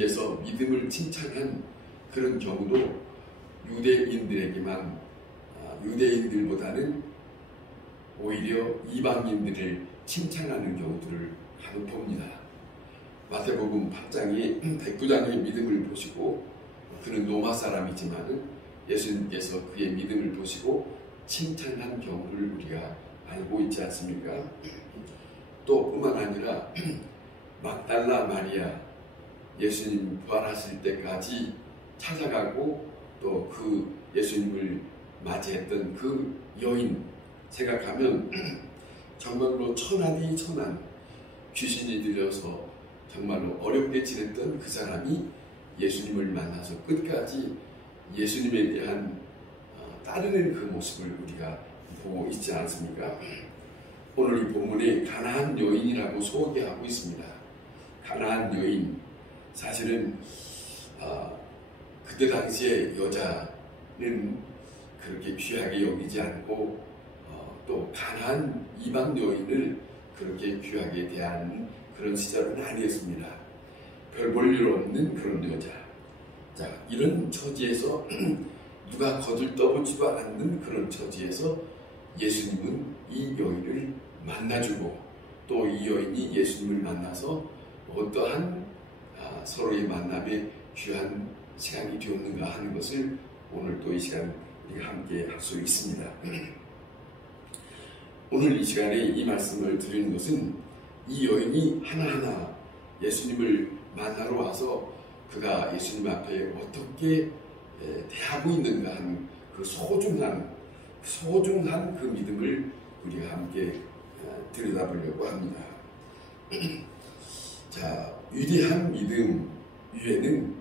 예수님께서 믿음을 칭찬한 그런 경우도 유대인들에게만, 유대인들보다는 오히려 이방인들을 칭찬하는 경우들을 간혹 봅니다. 마태복음 8장의 백부장의 믿음을 보시고, 그는 로마 사람이지만 예수님께서 그의 믿음을 보시고 칭찬한 경우를 우리가 알고 있지 않습니까? 또 뿐만 아니라 막달라 마리아, 예수님 부활하실 때까지 찾아가고 또 그 예수님을 맞이했던 그 여인 생각하면 정말로 천하디 천한, 귀신이 들려서 정말로 어렵게 지냈던 그 사람이 예수님을 만나서 끝까지 예수님에 대한 따르는 그 모습을 우리가 보고 있지 않습니까? 오늘 이 본문에 가나안 여인이라고 소개하고 있습니다. 가나안 여인, 사실은 그때 당시에 여자는 그렇게 귀하게 여기지 않고 또 가나안 이방 여인을 그렇게 귀하게 대하는 그런 시절은 아니었습니다. 별 볼 일 없는 그런 여자. 자, 이런 처지에서 누가 거들떠보지도 않는 그런 처지에서 예수님은 이 여인을 만나주고 또 이 여인이 예수님을 만나서 어떠한 서로의 만남에 귀한 시간이 되었는가 하는 것을 오늘 또 이 시간 우리가 함께 할 수 있습니다. 오늘 이 시간에 이 말씀을 드리는 것은 이 여인이 하나하나 예수님을 만나러 와서 그가 예수님 앞에 어떻게 대하고 있는가 하는 그 소중한 그 믿음을 우리가 함께 들여다보려고 합니다. 자, 위대한 믿음 위에는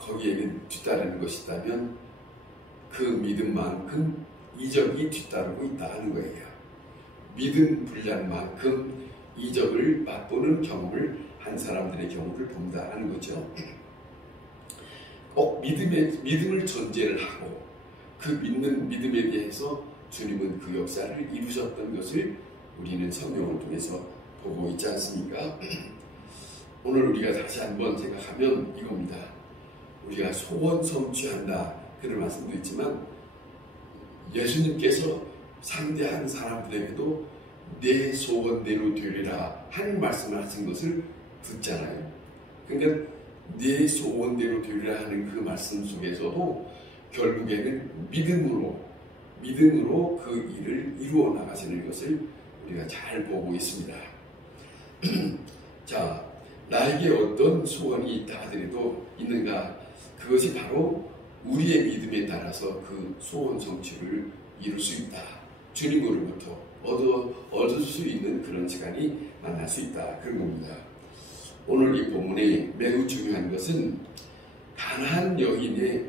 거기에는 뒤따르는 것이 있다면 그 믿음만큼 이적이 뒤따르고 있다는 거예요. 믿음 분량만큼 이적을 맛보는 경험을 한 사람들의 경우를 본다 하는 거죠. 꼭 믿음을 전제를 하고 그 믿는 믿음에 대해서 주님은 그 역사를 이루셨던 것을 우리는 성경을 통해서 보고 있지 않습니까? 오늘 우리가 다시 한번 생각하면 이겁니다. 우리가 소원 성취한다 그런 말씀도 있지만 예수님께서 상대한 사람들에게도 내 소원대로 되리라 하는 말씀을 하신 것을 듣잖아요. 그러니까 내 소원대로 되리라 하는 그 말씀 속에서도 결국에는 믿음으로 그 일을 이루어 나가시는 것을 우리가 잘 보고 있습니다. 자, 나에게 어떤 소원이 있다 하더라도 있는가? 그것이 바로 우리의 믿음에 따라서 그 소원 성취를 이룰 수 있다. 주님으로부터 얻을 수 있는 그런 시간이 만날 수 있다. 그런 겁니다. 오늘 이 본문에 매우 중요한 것은 가나안 여인의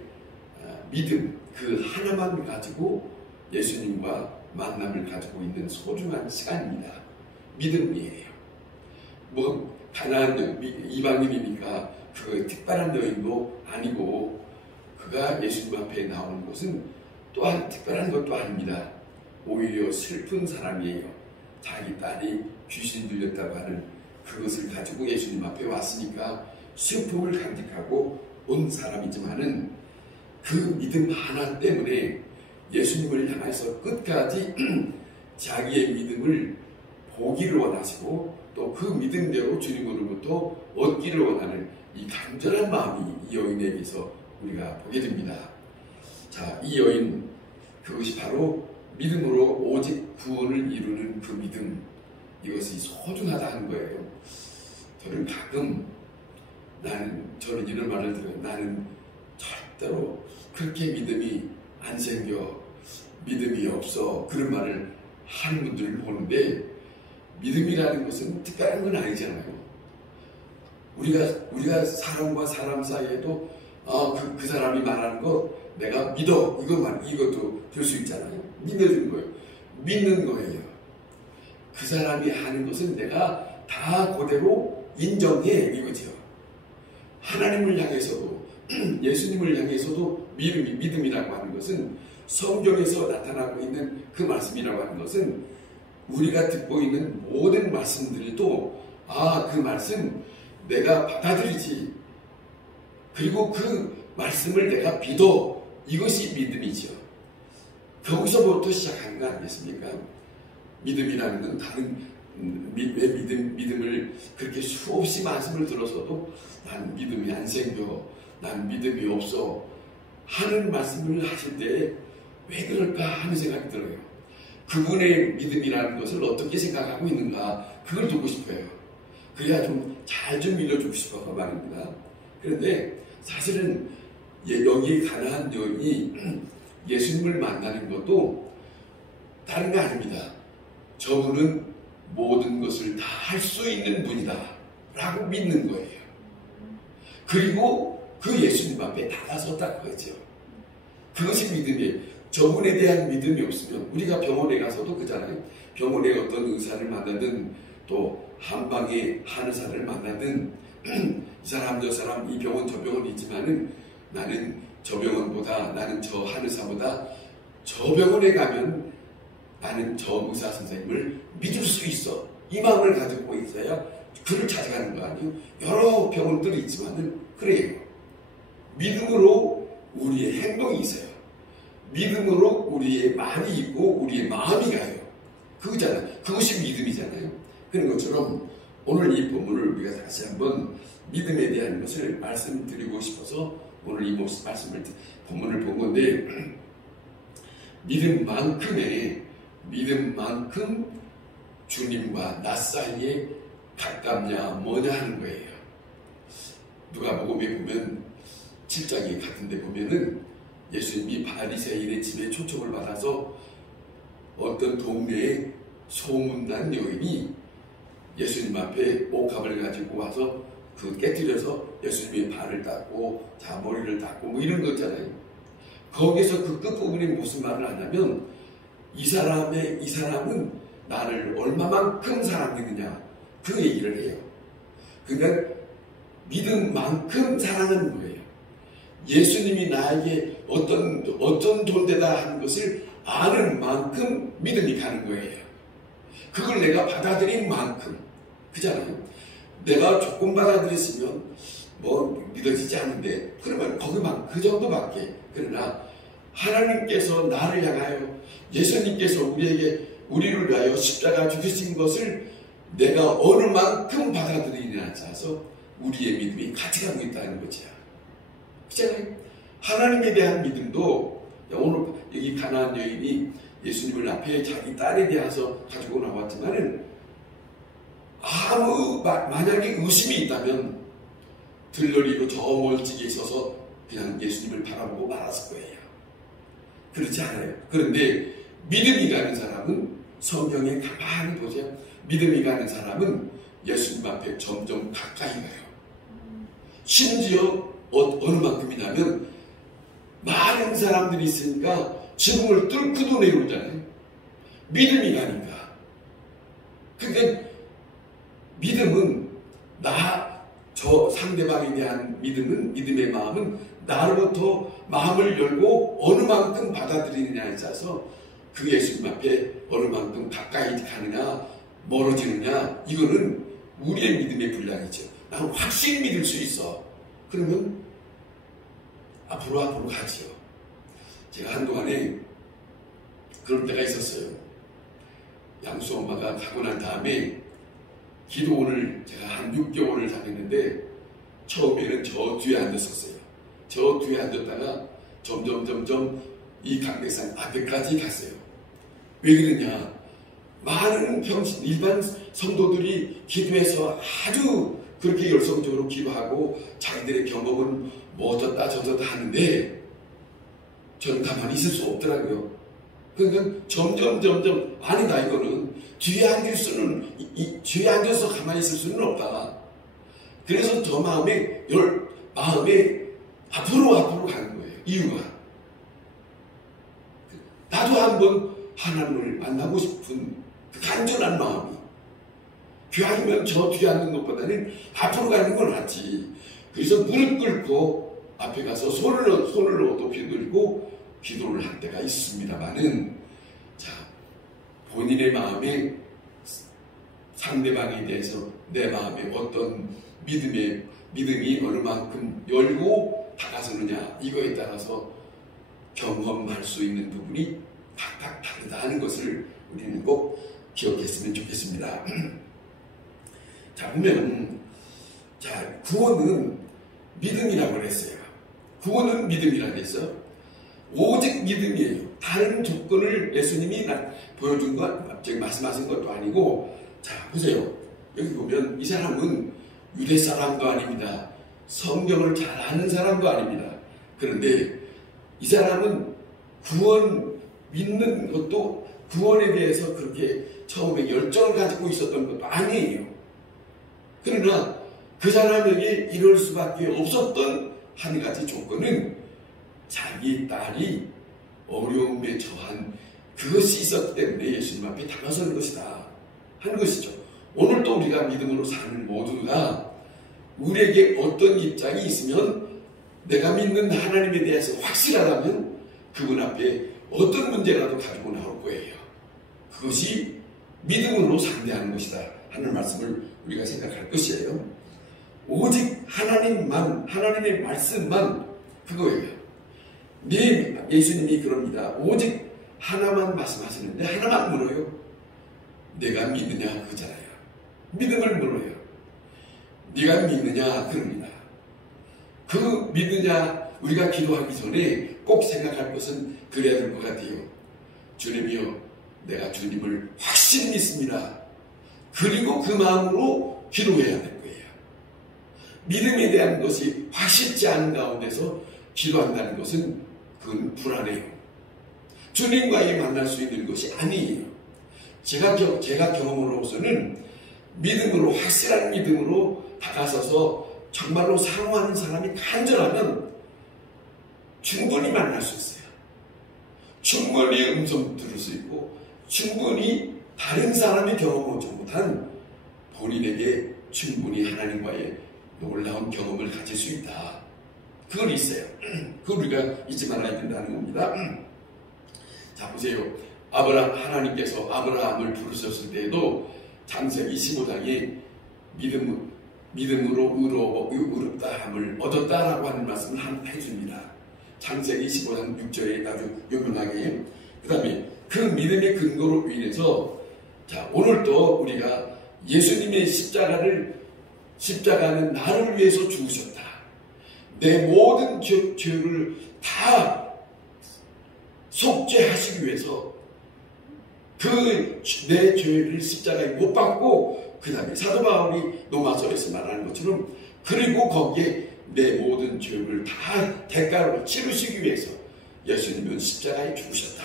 믿음, 그 하나만 가지고 예수님과 만남을 가지고 있는 소중한 시간입니다. 믿음이에요. 뭐 가나안 이방인이니까 그 특별한 여인도 아니고 그가 예수님 앞에 나오는 것은 또한 특별한 것도 아닙니다. 오히려 슬픈 사람이에요. 자기 딸이 귀신 들렸다고 하는 그것을 가지고 예수님 앞에 왔으니까 슬픔을 간직하고 온 사람이지만은 그 믿음 하나 때문에 예수님을 향해서 끝까지 자기의 믿음을 보기를 원하시고 또 그 믿음대로 주님으로부터 얻기를 원하는 이 간절한 마음이 이 여인에게서 우리가 보게 됩니다. 자, 이 여인, 그것이 바로 믿음으로 오직 구원을 이루는 그 믿음, 이것이 소중하다는 거예요. 저는 가끔 저는 이런 말을 들어요. 나는 절대로 그렇게 믿음이 안 생겨, 믿음이 없어, 그런 말을 하는 분들을 보는데 믿음이라는 것은 특별한 건 아니잖아요. 우리가 사람과 사람 사이에도 그 사람이 말하는 거 내가 믿어, 이것도 될 수 있잖아요. 믿는 거예요. 믿는 거예요. 그 사람이 하는 것은 내가 다 그대로 인정해, 이거죠. 하나님을 향해서도 예수님을 향해서도 믿음이라고 하는 것은 성경에서 나타나고 있는 그 말씀이라고 하는 것은 우리가 듣고 있는 모든 말씀들도 그 말씀 내가 받아들이지. 그리고 그 말씀을 내가 믿어. 이것이 믿음이죠. 거기서부터 시작하는 거 아니겠습니까? 믿음이라는 건 다른 왜 믿음을 그렇게 수없이 말씀을 들어서도 난 믿음이 안 생겨, 난 믿음이 없어 하는 말씀을 하실 때 왜 그럴까 하는 생각이 들어요. 그분의 믿음이라는 것을 어떻게 생각하고 있는가, 그걸 듣고 싶어요. 그래야 좀 잘 좀 믿어주고 싶어서 말입니다. 그런데 사실은 여기 가나안 여인이 예수님을 만나는 것도 다른 거 아닙니다. 저분은 모든 것을 다 할 수 있는 분이다 라고 믿는 거예요. 그리고 그 예수님 앞에 다가섰다는 거죠. 그것이 믿음이에요. 저분에 대한 믿음이 없으면, 우리가 병원에 가서도 그잖아요. 병원에 어떤 의사를 만나든 또 한방에 한의사를 만나든 이 사람 저 사람 이 병원 저 병원 있지만은 나는 저 병원보다, 나는 저 한의사보다 저 병원에 가면 나는 저 의사 선생님을 믿을 수 있어, 이 마음을 가지고 있어야 그를 찾아가는 거 아니에요. 여러 병원들이 있지만은 그래요. 믿음으로 우리의 행동이 있어요. 믿음으로 우리의 말이 있고 우리의 마음이 가요. 그거잖아요. 그것이 믿음이잖아요. 그런 것처럼 오늘 이 본문을 우리가 다시 한번 믿음에 대한 것을 말씀드리고 싶어서 오늘 이 본문을 본 건데, 믿음만큼 주님과 나 사이에 가깝냐 뭐냐 하는 거예요. 누가복음에 보면 7장에 같은 데 보면은 예수님이 바리새인의 집에 초청을 받아서 어떤 동네에 소문난 여인이 예수님 앞에 옥합을 가지고 와서 그 깨뜨려서 예수님의 발을 닦고 자 머리를 닦고 뭐 이런 거 있잖아요. 거기서 그 끝부분에 무슨 말을 하냐면 이 사람은 나를 얼마만큼 사랑했느냐 그 얘기를 해요. 그러니까 믿음만큼 사랑하는 거예요. 예수님이 나에게 어떤 존재다 하는 것을 아는 만큼 믿음이 가는 거예요. 그걸 내가 받아들인 만큼, 그잖아요. 내가 조금 받아들였으면 뭐 믿어지지 않는데 그러면 거기만 그 정도밖에. 그러나 하나님께서 나를 향하여, 예수님께서 우리를 위하여 십자가 죽으신 것을 내가 어느 만큼 받아들이느냐에 따라서 우리의 믿음이 같이 가고 있다는 거죠. 그렇잖아요. 하나님에 대한 믿음도, 오늘 여기 가나안 여인이 예수님을 앞에 자기 딸에 대해서 가지고 나왔지만은 만약에 의심이 있다면 들러리로 저 멀찍이 있어서 그냥 예수님을 바라보고 말았을 거예요. 그렇지 않아요. 그런데 믿음이 가는 사람은 성경에 가만히 보세요. 믿음이 가는 사람은 예수님 앞에 점점 가까이 가요. 심지어 어느 만큼이냐면 많은 사람들이 있으니까 지붕을 뚫고도 내려오잖아요. 믿음이 가니까. 그러니까 믿음은 저 상대방에 대한 믿음의 마음은 나로부터 마음을 열고 어느 만큼 받아들이느냐에 있어서 그 예수님 앞에 어느 만큼 가까이 가느냐 멀어지느냐, 이거는 우리의 믿음의 분량이죠. 나는 확실히 믿을 수 있어. 그러면 앞으로 가지요. 제가 한동안에 그럴 때가 있었어요. 양수 엄마가 가고 난 다음에 기도원을 제가 한 6개월을 다녔는데 처음에는 저 뒤에 앉았었어요. 저 뒤에 앉았다가 점점 이 강대상 앞에까지 갔어요. 왜 그러냐? 많은 일반 성도들이 기도해서 아주 그렇게 열성적으로 기도하고 자기들의 경험은 뭐 어쩌다 저쩌다 하는데 저는 가만히 있을 수 없더라고요. 그러니까 점점 아니다, 이거는 뒤에 앉아서 가만히 있을 수는 없다. 그래서 저 마음에 앞으로 가는 거예요. 이유가 나도 한번 하나님을 만나고 싶은 그 간절한 마음이, 귀하면 저 뒤에 앉는 것보다는 앞으로 가는 건 낫지. 그래서 무릎 꿇고 앞에 가서 손을 높이 들고 기도를 할 때가 있습니다만은, 자, 본인의 마음에 상대방에 대해서 내 마음에 어떤 믿음이 어느 만큼 열고 다가서느냐, 이거에 따라서 경험할 수 있는 부분이 각각 다르다는 것을 우리는 꼭 기억했으면 좋겠습니다. 자, 보면, 구원은 믿음이라고 그랬어요. 구원은 믿음이라고 했어. 오직 믿음이에요. 다른 조건을 예수님이 보여준 것, 말씀하신 것도 아니고, 자, 보세요. 여기 보면 이 사람은 유대 사람도 아닙니다. 성경을 잘 아는 사람도 아닙니다. 그런데 이 사람은 구원 믿는 것도 구원에 대해서 그렇게 처음에 열정을 가지고 있었던 것도 아니에요. 그러나 그 사람에게 이럴 수밖에 없었던 한 가지 조건은 자기 딸이 어려움에 처한 그것이 있었기 때문에 예수님 앞에 다가서는 것이다 하는 것이죠. 오늘도 우리가 믿음으로 사는 모두가 우리에게 어떤 입장이 있으면 내가 믿는 하나님에 대해서 확실하다면 그분 앞에 어떤 문제라도 가지고 나올 거예요. 그것이 믿음으로 상대하는 것이다 하는 말씀을 우리가 생각할 것이에요. 오직 하나님만, 하나님의 말씀만 그거예요. 예수님이 그럽니다. 오직 하나만 말씀하시는데 하나만 물어요. 내가 믿느냐 그잖아요. 믿음을 물어요. 네가 믿느냐 그럽니다. 그 믿느냐 우리가 기도하기 전에 꼭 생각할 것은 그래야 될 것 같아요. 주님이여, 내가 주님을 확실히 믿습니다. 그리고 그 마음으로 기도해야 될 거예요. 믿음에 대한 것이 확실치 않은 가운데서 기도한다는 것은 그건 불안해요. 주님과의 만날 수 있는 것이 아니에요. 제가 경험으로서는 믿음으로, 확실한 믿음으로 다가서서 정말로 사랑하는 사람이 간절하면 충분히 만날 수 있어요. 충분히 음성 들을 수 있고 충분히 다른 사람이 경험하지 못한 본인에게 충분히 하나님과의 놀라운 경험을 가질 수 있다. 그건 있어요. 그걸 우리가 잊지 말아야 된다는 겁니다. 자, 보세요. 하나님께서 아브라함을 부르셨을 때에도 창세기 15장에 믿음으로 의롭다함을 얻었다라고 하는 말씀을 해줍니다. 창세기 15장 6절에 아주 유명하게. 그 다음에 그 믿음의 근거로 인해서 자, 오늘도 우리가 예수님의 십자가는 나를 위해서 죽으셨다. 내 모든 죄를 다 속죄하시기 위해서 내 죄를 십자가에 못 박고 그 다음에 사도 바울이 로마서에서 말하는 것처럼 그리고 거기에 내 모든 죄를 다 대가로 치르시기 위해서 예수님은 십자가에 죽으셨다.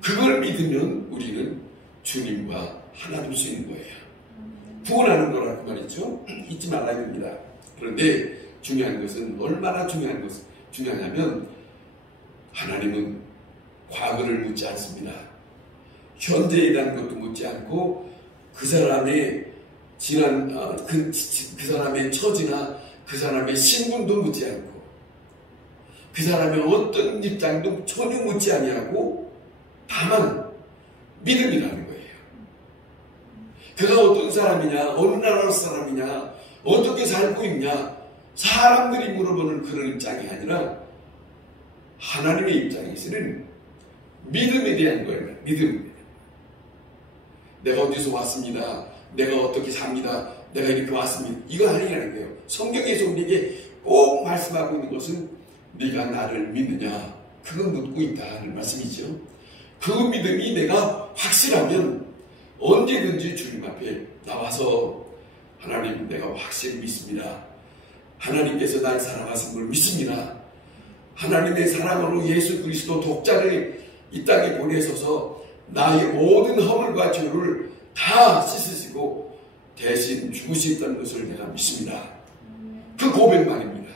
그걸 믿으면 우리는 주님과 하나 될 수 있는 거예요. 구원하는 거라고 말이죠. 잊지 말아야 됩니다. 그런데 중요한 것은 얼마나 중요하냐면 하나님은 과거를 묻지 않습니다. 현재에 대한 것도 묻지 않고 그 사람의 그 사람의 처지나 그 사람의 신분도 묻지 않고 그 사람의 어떤 입장도 전혀 묻지 아니하고 다만 믿음이라는 거예요. 그가 어떤 사람이냐, 어느 나라 사람이냐, 어떻게 살고 있냐, 사람들이 물어보는 그런 입장이 아니라 하나님의 입장에서는 믿음에 대한 거예요. 믿음. 내가 어디서 왔습니다. 내가 어떻게 삽니다. 내가 이렇게 왔습니다. 이거 아니라는 거예요. 성경에서 우리에게 꼭 말씀하고 있는 것은 네가 나를 믿느냐, 그거 묻고 있다는 말씀이죠. 그 믿음이 내가 확실하면 언제든지 주님 앞에 나와서 하나님, 내가 확실히 믿습니다. 하나님께서 날 사랑하신 걸 믿습니다. 하나님의 사랑으로 예수 그리스도 독자를 이 땅에 보내셔서 나의 모든 허물과 죄를 다 씻으시고 대신 죽으셨다는 것을 내가 믿습니다. 그 고백만입니다.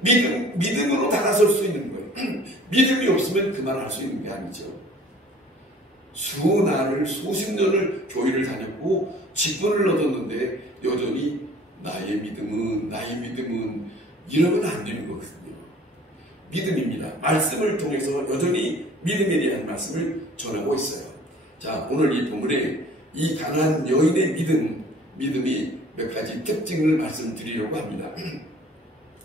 믿음으로 다가설 수 있는 거예요. 믿음이 없으면 그만할 수 있는 게 아니죠. 수십 년을 교회를 다녔고 직분을 얻었는데 여전히 나의 믿음은 이러면 안 되는 거거든요. 믿음입니다. 말씀을 통해서 여전히 믿음에 대한 말씀을 전하고 있어요. 자, 오늘 이 본문에 이 가난한 여인의 믿음이 몇 가지 특징을 말씀드리려고 합니다.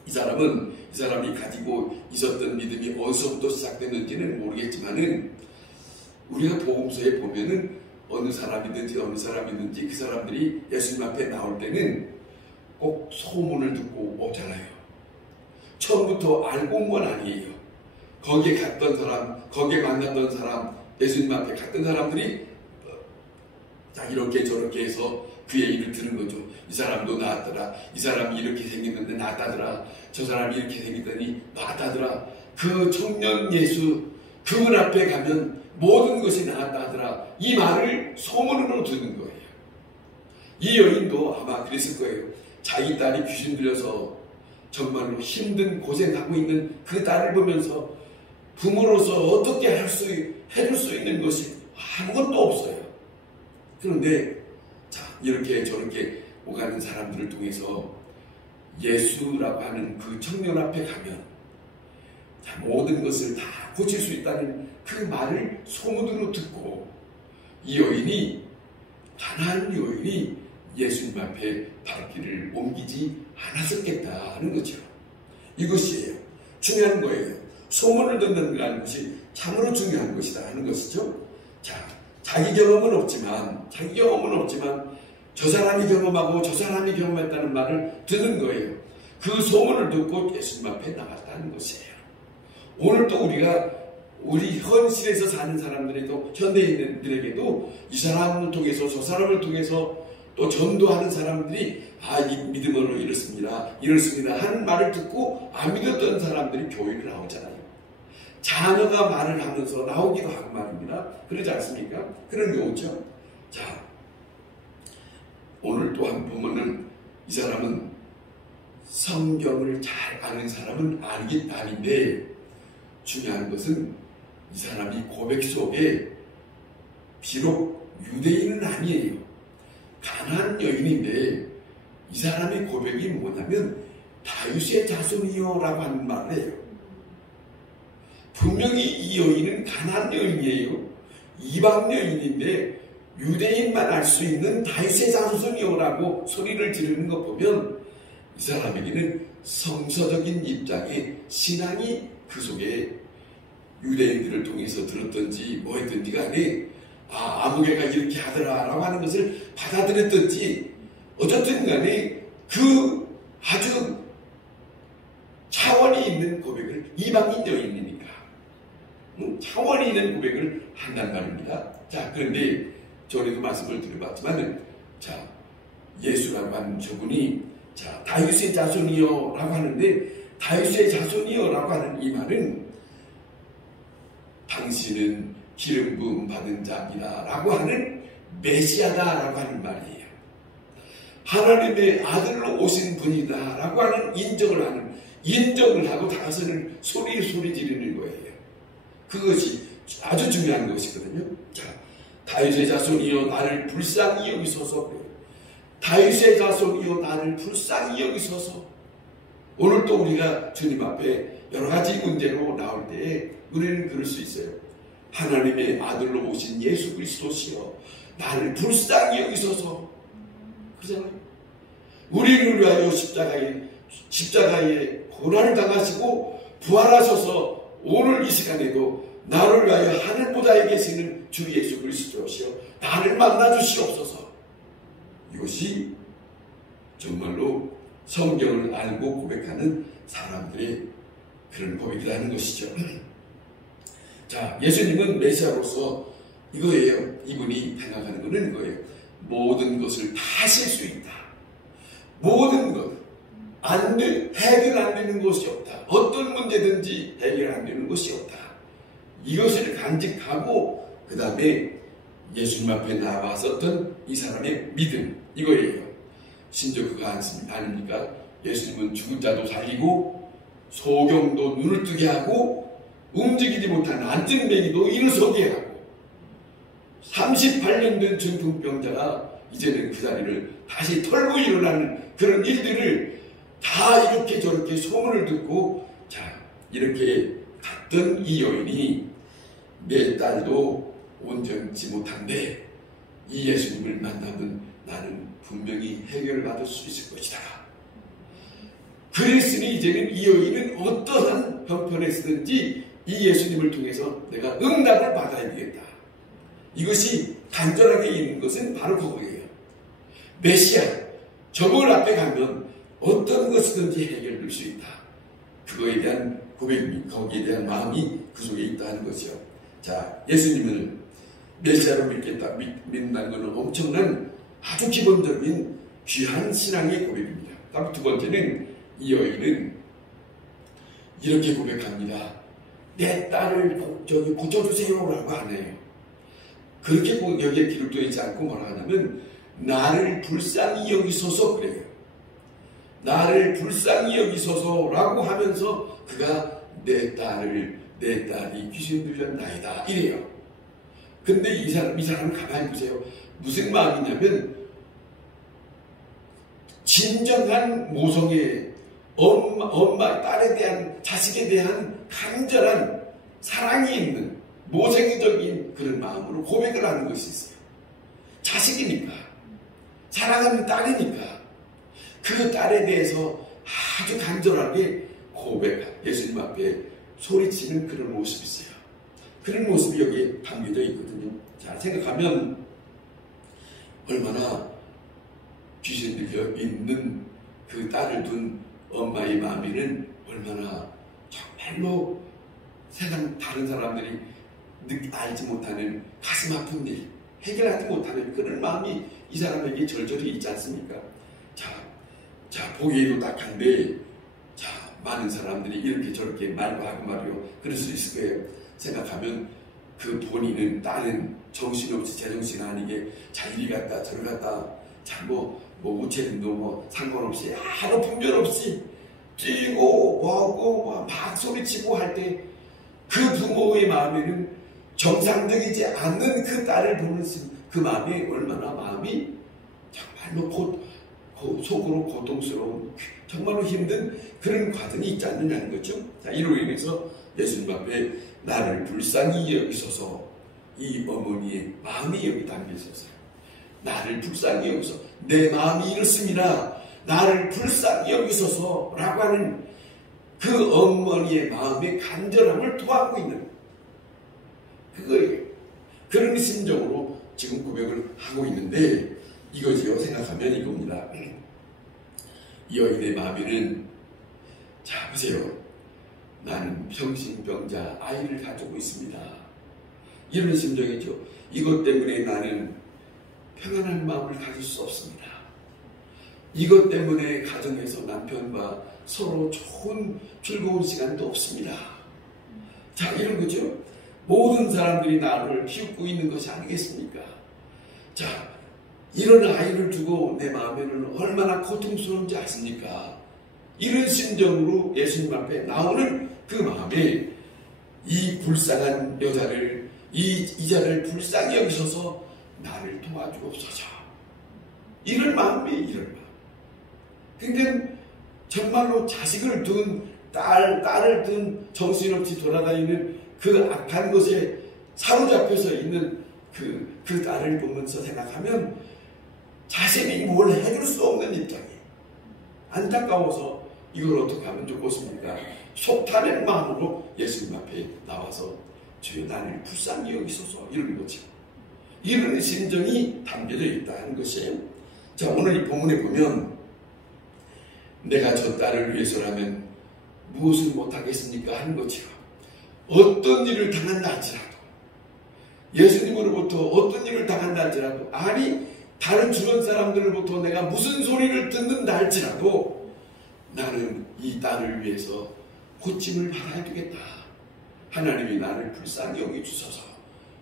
이 사람이 가지고 있었던 믿음이 어디서부터 시작됐는지는 모르겠지만은 우리가 복음서에 보면은 어느 사람이든지 그 사람들이 예수님 앞에 나올 때는 꼭 소문을 듣고 오잖아요. 처음부터 알고 온 건 아니에요. 거기에 갔던 사람, 거기에 만났던 사람, 예수님 앞에 갔던 사람들이 자 이렇게 저렇게 해서 그의 일을 들은 거죠. 이 사람도 나았더라. 이 사람이 이렇게 생겼는데 나았다더라. 저 사람이 이렇게 생겼더니 나았다더라. 그 청년 예수 그분 앞에 가면 모든 것이 나았다더라. 이 말을 소문으로 듣는 거예요. 이 여인도 아마 그랬을 거예요. 자기 딸이 귀신 들려서 정말로 힘든 고생하고 있는 그 딸을 보면서 부모로서 어떻게 해줄 수 있는 것이 아무것도 없어요. 그런데 자 이렇게 저렇게 오가는 사람들을 통해서 예수라고 하는 그 청년 앞에 가면 자, 모든 것을 다 고칠 수 있다는 그 말을 소문으로 듣고 이 여인이 가난한 여인이 예수님 앞에 발길을 옮기지 않았었겠다는 거죠. 이것이에요. 중요한 거예요. 소문을 듣는다는 것이 참으로 중요한 것이다 하는 것이죠. 자, 자기 경험은 없지만 저 사람이 경험하고 저 사람이 경험했다는 말을 듣는 거예요. 그 소문을 듣고 예수님 앞에 나갔다는 것이에요. 오늘 또 우리 현실에서 사는 사람들에도 현대인들에게도 이 사람을 통해서 저 사람을 통해서 또 전도하는 사람들이 이 믿음으로 이렇습니다 하는 말을 듣고 안 믿었던 사람들이 교회를 나오잖아요. 자녀가 말을 하면서 나오기도 하고 말입니다. 그러지 않습니까? 그런 게 오죠. 자, 오늘 또한 보면은 이 사람은 성경을 잘 아는 사람은 아닌데 중요한 것은 이 사람이 고백 속에 비록 유대인은 아니에요. 가난한 여인인데 이 사람의 고백이 뭐냐면 다윗의 자손이요 라고 하는 말을 해요. 분명히 이 여인은 가난한 여인이에요. 이방 여인인데 유대인만 알 수 있는 다윗의 자손이요 라고 소리를 지르는 것 보면 이 사람에게는 성서적인 입장의 신앙이 그 속에 유대인들을 통해서 들었던지 뭐 했던지 간에 아무개가 이렇게 하더라 라고 하는 것을 받아들였던지 어쨌든 간에 그 아주 차원이 있는 고백을 이방인 여인이니까 차원이 있는 고백을 한단 말입니다. 자, 그런데 전에도 말씀을 드려봤지만 자, 예수라고 하는 저분이 자, 다윗의 자손이요 라고 하는데 다윗의 자손이요 라고 하는 이 말은 당신은 기름 부음 받은 자입니다 라고 하는 메시아다 라고 하는 말이에요. 하나님의 아들로 오신 분이다 라고 하는 인정을 하고 다가서는 소리 지르는 거예요. 그것이 아주 중요한 것이거든요. 자, 다윗의 자손이여 나를 불쌍히 여기소서. 다윗의 자손이여 나를 불쌍히 여기소서. 오늘 또 우리가 주님 앞에 여러 가지 문제로 나올 때에 우리는 그럴 수 있어요. 하나님의 아들로 오신 예수 그리스도시여 나를 불쌍히 여기소서. 그러잖아요. 우리를 위하여 십자가에 고난을 당하시고 부활하셔서 오늘 이 시간에도 나를 위하여 하늘보다에 계시는 주 예수 그리스도시여 나를 만나주시옵소서. 이것이 정말로 성경을 알고 고백하는 사람들의 그런 고백이라는 것이죠. 자, 예수님은 메시아로서 이거예요. 이분이 생각하는 것은 이거예요. 모든 것을 다 하실 수 있다. 모든 것. 해결 안 되는 것이 없다. 어떤 문제든지 해결 안 되는 것이 없다. 이것을 간직하고 그 다음에 예수님 앞에 나왔었던 이 사람의 믿음. 이거예요. 심지어 그거 아닙니까? 예수님은 죽은 자도 살리고 소경도 눈을 뜨게 하고 움직이지 못하는 안진뱅이도 일어서게 하고 38년 된 중풍병자가 이제는 그 자리를 다시 털고 일어나는 그런 일들을 다 이렇게 저렇게 소문을 듣고 자 이렇게 갔던 이 여인이 내 딸도 온전치 못한데 이 예수님을 만나면 나는 분명히 해결받을 수 있을 것이다. 그랬으니 이제는 이 여인은 어떠한 형편에서든지 이 예수님을 통해서 내가 응답을 받아야 되겠다. 이것이 간절하게 있는 것은 바로 그거예요. 메시아, 저걸 앞에 가면 어떤 것이든지 해결될 수 있다. 그거에 대한 고백이, 거기에 대한 마음이 그 속에 있다는 거죠. 자, 예수님을 메시아로 믿는다는 것은 엄청난 아주 기본적인 귀한 신앙의 고백입니다. 다음 두 번째는 이 여인은 이렇게 고백합니다. 내 딸을 고쳐주세요라고 안 해요. 그렇게 여기에 기록되어 있지 않고 뭐라 하냐면 나를 불쌍히 여기소서 그래요. 나를 불쌍히 여기소서라고 하면서 그가 내 딸이 귀신 들렸나이다 이래요. 근데 이 사람은 가만히 보세요. 무슨 마음이냐면 진정한 모성의 엄마, 딸에 대한, 자식에 대한 간절한 사랑이 있는 모생적인 그런 마음으로 고백을 하는 것이 있어요. 자식이니까, 사랑하는 딸이니까 그 딸에 대해서 아주 간절하게 예수님 앞에 소리치는 그런 모습이 있어요. 그런 모습이 여기에 담겨져 있거든요. 자, 생각하면 얼마나 귀신 들려 있는 그 딸을 둔 엄마의 마음에는 얼마나 정말로 세상 다른 사람들이 알지 못하는 가슴 아픈 일, 해결하지 못하는 그런 마음이 이 사람에게 절절히 있지 않습니까? 자, 보기에도 딱한데, 자, 많은 사람들이 이렇게 저렇게 말도 하고 말이요. 그럴 수 있을 거예요. 생각하면 그 본인은 딸은 정신없이 제정신 아니게 자, 이리 갔다 저리 갔다 자, 우체림도 상관없이 아무 분별 없이 뛰고 뭐하고 막 소리치고 할 때 그 부모의 마음에는 정상적이지 않는 그 딸을 보는 그 마음이 얼마나 마음이 정말로 속으로 고통스러운 정말로 힘든 그런 과정이 있지 않느냐는 거죠. 자, 이로 인해서 예수님 앞에 나를 불쌍히 여기소서 이 어머니의 마음이 여기 담겨 있어서 나를 불쌍히 여기소서 내 마음이 이렇습니다. 나를 불쌍히 여기소서라고 하는 그 어머니의 마음의 간절함을 토하고 있는 그거예요. 그런 심정으로 지금 고백을 하고 있는데 이거지요. 생각하면 이겁니다. 이 여인의 마음에는 자, 보세요. 나는 정신병자 아이를 가지고 있습니다. 이런 심정이죠. 이것 때문에 나는 평안한 마음을 가질 수 없습니다. 이것 때문에 가정에서 남편과 서로 좋은 즐거운 시간도 없습니다. 자, 이런 거죠. 모든 사람들이 나를 비웃고 있는 것이 아니겠습니까? 자, 이런 아이를 두고 내 마음에는 얼마나 고통스러운지 아십니까? 이런 심정으로 예수님 앞에 나오는 그 마음에 이 불쌍한 여자를 이자를 불쌍히 여기셔서 나를 도와주옵소서. 이런 마음이 이런 마음. 그러니까 정말로 자식을 둔 딸을 둔 정신없이 돌아다니는 그 악한 것에 사로잡혀서 있는 그 딸을 보면서 생각하면 자신이 뭘 해줄 수 없는 입장이에요. 안타까워서 이걸 어떻게 하면 좋겠습니까? 속 타는 마음으로 예수님 앞에 나와서 주여 나를 불쌍히 여기소서 이러는 거죠. 이런 심정이 담겨져 있다는 것이에요. 자, 오늘 이 본문에 보면 내가 저 딸을 위해서라면 무엇을 못하겠습니까? 하는 거죠. 어떤 일을 당한다 할지라도 예수님으로부터 어떤 일을 당한다 할지라도 아니 다른 주변 사람들로부터 내가 무슨 소리를 듣는다 할지라도 나는 이 딸을 위해서 고침을 받아야 되겠다. 하나님이 나를 불쌍히 여겨주셔서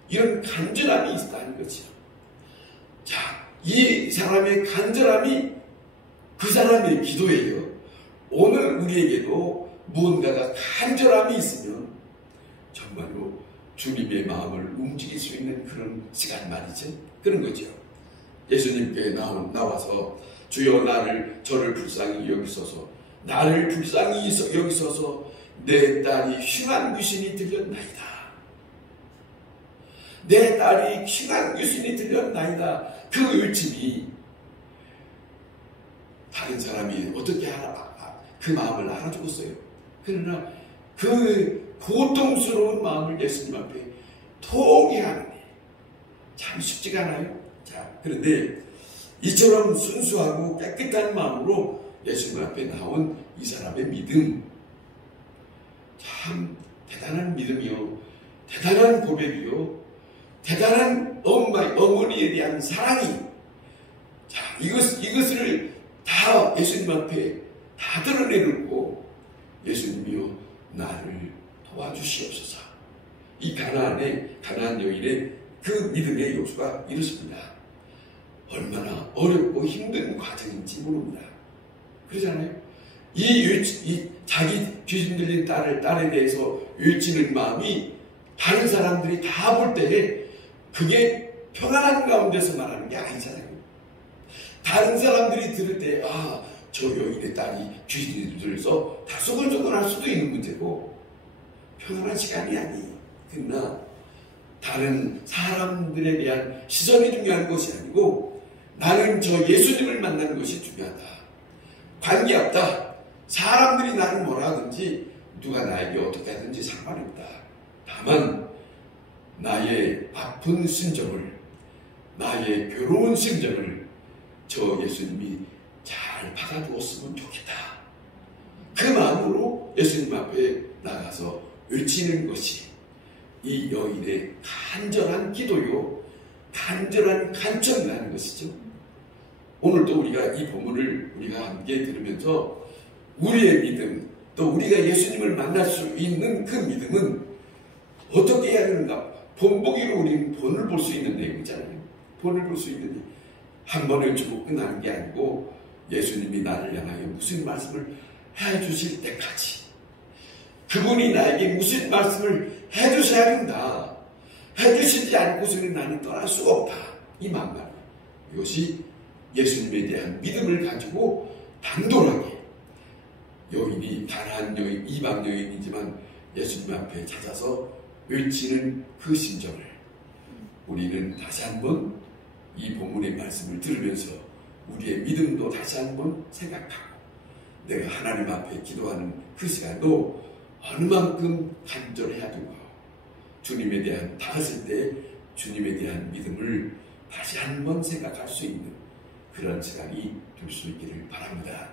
이런 간절함이 있다는 거죠. 자, 이 사람의 간절함이 그 사람의 기도예요. 오늘 우리에게도 무언가가 간절함이 있으면 정말로 주님의 마음을 움직일 수 있는 그런 시간 말이죠. 그런 거죠. 예수님께 나와서 주여 저를 불쌍히 여기소서 나를 불쌍히 여기소서 내 딸이 흉한 귀신이 들렸나이다. 내 딸이 흉한 귀신이 들렸나이다. 그 외침이 다른 사람이 어떻게 그 마음을 알아주겠어요. 그러나 그 고통스러운 마음을 예수님 앞에 통해하는 게 참 쉽지가 않아요. 자, 그런데 이처럼 순수하고 깨끗한 마음으로 예수님 앞에 나온 이 사람의 믿음, 참 대단한 믿음이요, 대단한 고백이요, 대단한 어머니에 대한 사랑이, 자, 이것을 다 예수님 앞에 다 드러내놓고, 예수님이요, 나를 도와주시옵소서. 이 가나안 여인의 그 믿음의 요소가 이렇습니다. 얼마나 어렵고 힘든 과정인지 모릅니다. 그러잖아요. 이 자기 귀신 들린 딸에 대해서 외치는 마음이 다른 사람들이 다 볼 때 그게 편안한 가운데서 말하는 게 아니잖아요. 다른 사람들이 들을 때, 아, 저 여인의 딸이 귀신이 들려서 다 소곤소곤할 수도 있는 문제고, 편안한 시간이 아니에요. 그러나 다른 사람들에 대한 시선이 중요한 것이 아니고, 나는 저 예수님을 만나는 것이 중요하다. 관계없다. 사람들이 나를 뭐라 하든지, 누가 나에게 어떻게 하든지 상관없다. 다만 나의 아픈 심정을, 나의 괴로운 심정을 저 예수님이 잘 받아주었으면 좋겠다. 그 마음으로 예수님 앞에 나가서 외치는 것이 이 여인의 간절한 기도요, 간절한 간청이라는 것이죠. 오늘도 우리가 이 본문을 우리가 함께 들으면서 우리의 믿음, 또 우리가 예수님을 만날 수 있는 그 믿음은 어떻게 해야 되는가? 본보기로 우리는 본을 볼 수 있는 내용이잖아요. 본을 볼 수 있는, 한 번에 주고 끝나는 게 아니고 예수님이 나를 향하여 무슨 말씀을 해주실 때까지, 그분이 나에게 무슨 말씀을 해주셔야 된다. 해주시지 않고서는 나는 떠날 수가 없다. 이 마음만. 이것이 예수님에 대한 믿음을 가지고 단돌하게, 여인이 가나안 여인, 이방 여인이지만 예수님 앞에 찾아서 외치는 그 심정을 우리는 다시 한번 이 본문의 말씀을 들으면서 우리의 믿음도 다시 한번 생각하고, 내가 하나님 앞에 기도하는 그 시간도 어느 만큼 간절해야 되고, 주님에 대한 다가설 때 주님에 대한 믿음을 다시 한번 생각할 수 있는 그런 시간이 될 수 있기를 바랍니다.